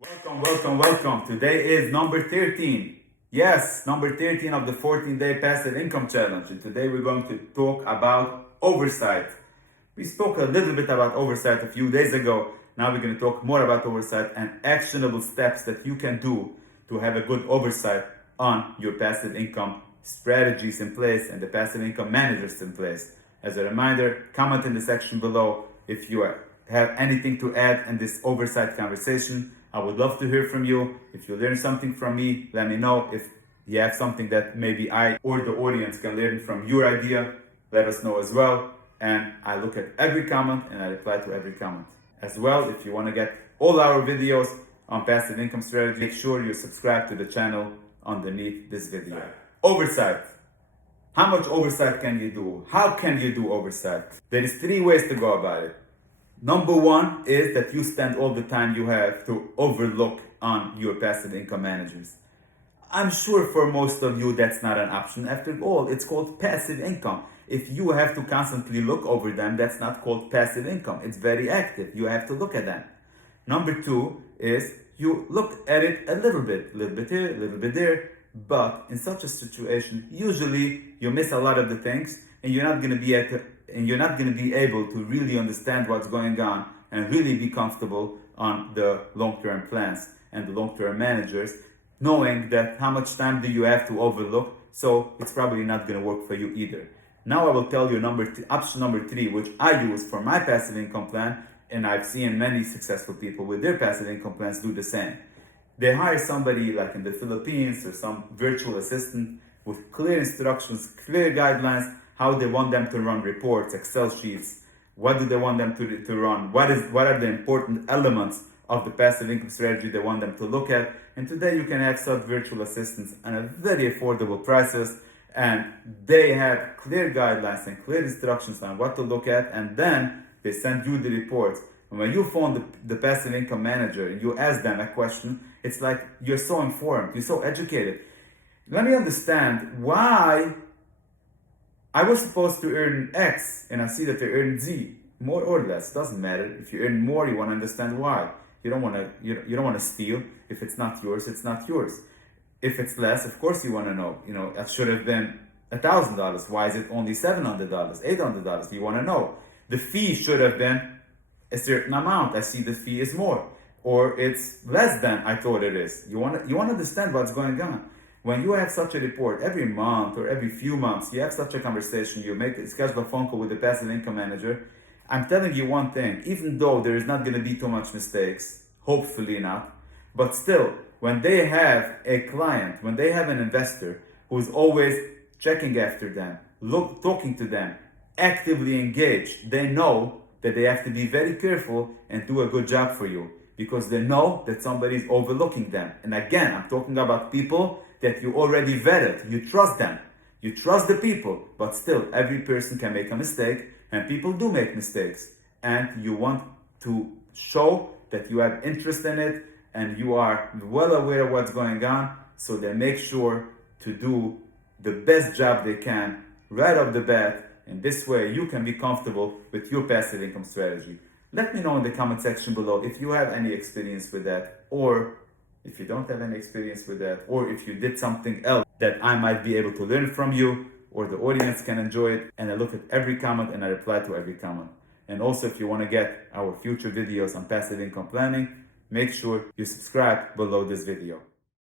Welcome. Today is number 13. Yes, number 13 of the 14-day passive income challenge. And today we're going to talk about oversight. We spoke a little bit about oversight a few days ago. Now we're going to talk more about oversight and actionable steps that you can do to have a good oversight on your passive income strategies in place and the passive income managers in place. As a reminder, comment in the section below if you have anything to add in this oversight conversation. I would love to hear from you. If you learn something from me, let me know. If you have something that maybe I or the audience can learn from your idea, let us know as well. And I look at every comment and I reply to every comment. As well, if you want to get all our videos on passive income strategy, make sure you subscribe to the channel underneath this video. Oversight. How much oversight can you do? How can you do oversight? There is 3 ways to go about it. Number 1 is that you spend all the time you have to overlook on your passive income managers. I'm sure for most of you that's not an option. After all, it's called passive income. If you have to constantly look over them, that's not called passive income. It's very active. You have to look at them. Number 2 is you look at it a little bit here, a little bit there. But in such a situation, usually you miss a lot of the things and you're not going to be able to really understand what's going on and really be comfortable on the long-term plans and the long-term managers, knowing that how much time do you have to overlook, so it's probably not going to work for you either. Now I will tell you option number 3, which I use for my passive income plan, and I've seen many successful people with their passive income plans do the same. They hire somebody like in the Philippines or some virtual assistant with clear instructions, clear guidelines, how they want them to run reports, Excel sheets, what do they want them to run, what are the important elements of the passive income strategy they want them to look at. And today you can have such virtual assistants at a very affordable prices, and they have clear guidelines and clear instructions on what to look at, and then they send you the reports. And when you phone the passive income manager and you ask them a question, it's like you're so informed, you're so educated. Let me understand why I was supposed to earn X and I see that they earn Z, more or less, doesn't matter. If you earn more, you want to understand why. You don't want to steal. If it's not yours, it's not yours. If it's less, of course you want to know. It should have been $1,000. Why is it only $700, $800? You want to know. The fee should have been a certain amount. I see the fee is more, or it's less than I thought it is. You want to understand what's going on. When you have such a report every month or every few months, you have such a conversation, you schedule a phone call with the passive income manager. I'm telling you one thing, even though there is not going to be too much mistakes, hopefully not, but still, when they have a client, when they have an investor who's always checking after them, talking to them, actively engaged, they know that they have to be very careful and do a good job for you because they know that somebody is overlooking them. And again, I'm talking about people that you already vetted. You trust them. You trust the people. But still, every person can make a mistake, and people do make mistakes. And you want to show that you have interest in it and you are well aware of what's going on, so they make sure to do the best job they can right off the bat. And this way you can be comfortable with your passive income strategy. Let me know in the comment section below if you have any experience with that, or if you don't have any experience with that, or if you did something else that I might be able to learn from you, or the audience can enjoy it. And I look at every comment and I reply to every comment. And also, if you want to get our future videos on passive income planning, make sure you subscribe below this video.